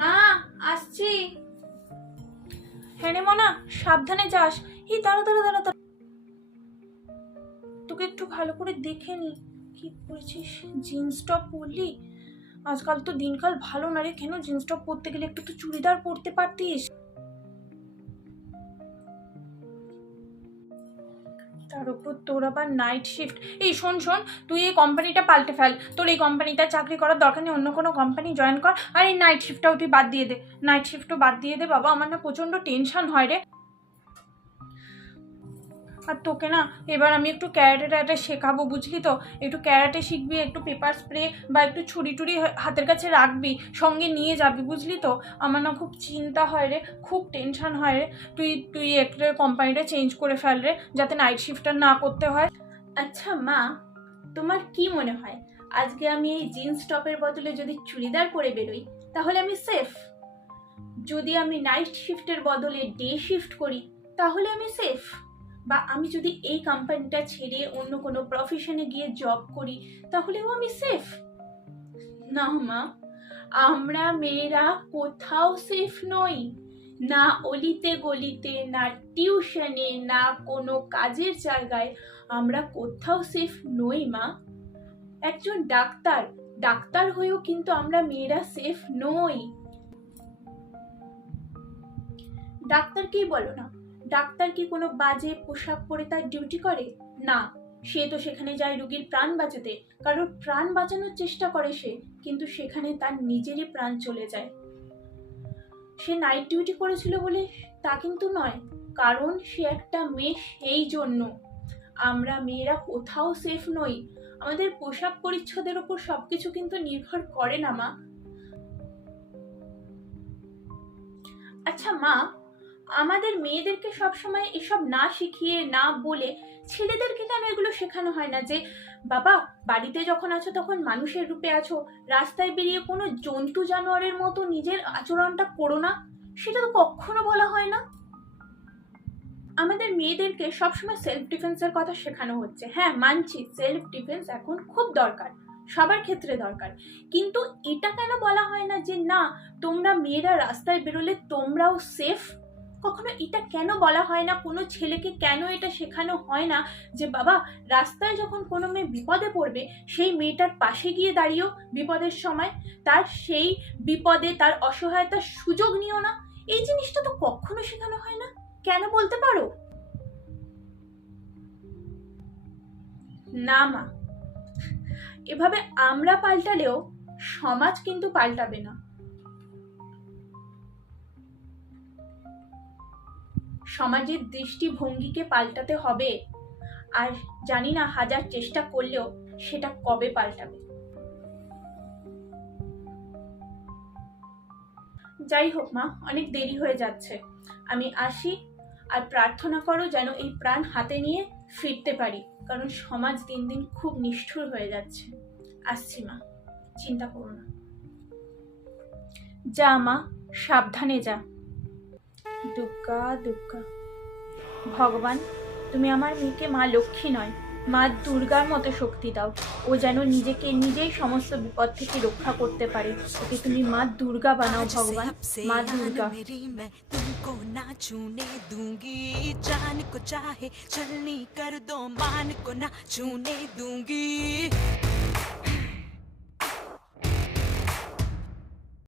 মা, আসছি। হ্যাঁ রে মনা, সাবধানে যাস। এই দাঁড়া দাঁড়া দাঁড়া দাঁড়া, তোকে একটু ভালো করে দেখে নি। কি পরেছিস? Jeans top পরলি? আজকাল তো দিনকাল ভালো না রে। কেন জিন্স টপ পরতে গেলে একটু তো চুড়িদার পরতে পারতিস। তার উপর তোর আবার নাইট শিফট। এই শোন শোন, তুই এই কোম্পানিটা পাল্টে ফেল। তোর এই কোম্পানিটা চাকরি করার দরকার নেই, অন্য কোনো কোম্পানি জয়েন কর। আর এই নাইট শিফটটাও তুই বাদ দিয়ে দে। নাইট শিফটও বাদ দিয়ে দে বাবা, আমার না প্রচণ্ড টেনশন হয় রে। আর তোকে না এবার আমি একটু ক্যারাটে শেখাবো, বুঝলি তো? একটু ক্যারাটে শিখবি, একটু পেপার স্প্রে বা একটু ছুরি টুরি হাতের কাছে রাখবি, সঙ্গে নিয়ে যাবি, বুঝলি তো? আমার না খুব চিন্তা হয় রে, খুব টেনশন হয় রে। তুই তুই একটা কোম্পানিটা চেঞ্জ করে ফেল রে, যাতে নাইট শিফটটা না করতে হয়। আচ্ছা মা, তোমার কি মনে হয় আজকে আমি এই জিন্স টপের বদলে যদি চুড়িদার পরে বেরোই তাহলে আমি সেফ? যদি আমি নাইট শিফটের বদলে ডে শিফট করি তাহলে আমি সেফ? বা আমি যদি এই কোম্পানিটা ছেড়ে অন্য কোনো প্রফেশনে গিয়ে জব করি তাহলেও আমি সেফ? না মা, আমরা মেয়েরা কোথাও সেফ নই। না অলিতে গলিতে, না টিউশনে, না কোনো কাজের জায়গায় আমরা কোথাও সেফ নই মা। একজন ডাক্তার ডাক্তার হয়েও কিন্তু আমরা মেয়েরা সেফ নই। ডাক্তার কি বলো না, ডাক্তার কি কোনো বাজে পোশাক পরে তার ডিউটি করে? না, সে তো সেখানে যায় রোগীর প্রাণ বাঁচাতে, কারোর প্রাণ বাঁচানোর চেষ্টা করে সে, কিন্তু সেখানে তার নিজেরই প্রাণ চলে যায়। সে নাইট ডিউটি করেছিল বলে তা কিন্তু নয়, কারণ সে একটা মেয়ে, সেই জন্য। আমরা মেয়েরা কোথাও সেফ নই। আমাদের পোশাক পরিচ্ছদের উপর সবকিছু কিন্তু নির্ভর করে না মা। আচ্ছা মা, আমাদের মেয়েদেরকে সবসময় এসব না শিখিয়ে, না বলে ছেলেদেরকে কেন এগুলো শেখানো হয় না যে বাবা, বাড়িতে যখন আছো তখন মানুষের রূপে আছো, রাস্তায় বেরিয়ে কোনো জন্তু জানোয়ারের মতো নিজের আচরণটা করো না? সেটা তো কখনো বলা হয় না। আমাদের মেয়েদেরকে সবসময় সেলফ ডিফেন্সের কথা শেখানো হচ্ছে। হ্যাঁ মানছি, সেলফ ডিফেন্স এখন খুব দরকার, সবার ক্ষেত্রে দরকার, কিন্তু এটা কেন বলা হয় না যে না, তোমরা মেয়েরা রাস্তায় বেরোলে তোমরাও সেফ? কখনো এটা কেন বলা হয় না? কোনো ছেলেকে কেন এটা শেখানো হয় না যে বাবা, রাস্তায় যখন কোনো মেয়ে বিপদে পড়বে সেই মেয়েটার পাশে গিয়ে দাঁড়িয়েও বিপদের সময় তার সেই বিপদে তার অসহায়তার সুযোগ নিও না? এই জিনিসটা তো কখনো শেখানো হয় না। কেন বলতে পারো? না মা, এভাবে আমরা পাল্টালেও সমাজ কিন্তু পাল্টাবে না। সমাজের দৃষ্টিভঙ্গিকে পাল্টাতে হবে, আর জানি না হাজার চেষ্টা করলেও সেটা কবে পাল্টাবে। যাই হোক মা, অনেক দেরি হয়ে যাচ্ছে, আমি আসি। আর প্রার্থনা করো যেন এই প্রাণ হাতে নিয়ে ফিরতে পারি, কারণ সমাজ দিন দিন খুব নিষ্ঠুর হয়ে যাচ্ছে। আসছি মা, চিন্তা করো না। যা মা, সাবধানে যা। দুর্গা দুর্গা। ভগবান, তুমি আমার মেয়েকে মা লক্ষ্মী নয়, মা দুর্গার মতো শক্তি দাও। ও যেন নিজেকে নিজেই সমস্ত বিপদ থেকে রক্ষা করতে পারে। ওকে তুমি মা দুর্গা বানাও ভগবান, মা দুর্গা। तुमको ना छूने दूंगी, जान को चाहे छलनी कर दो, मान को ना छूने दूंगी।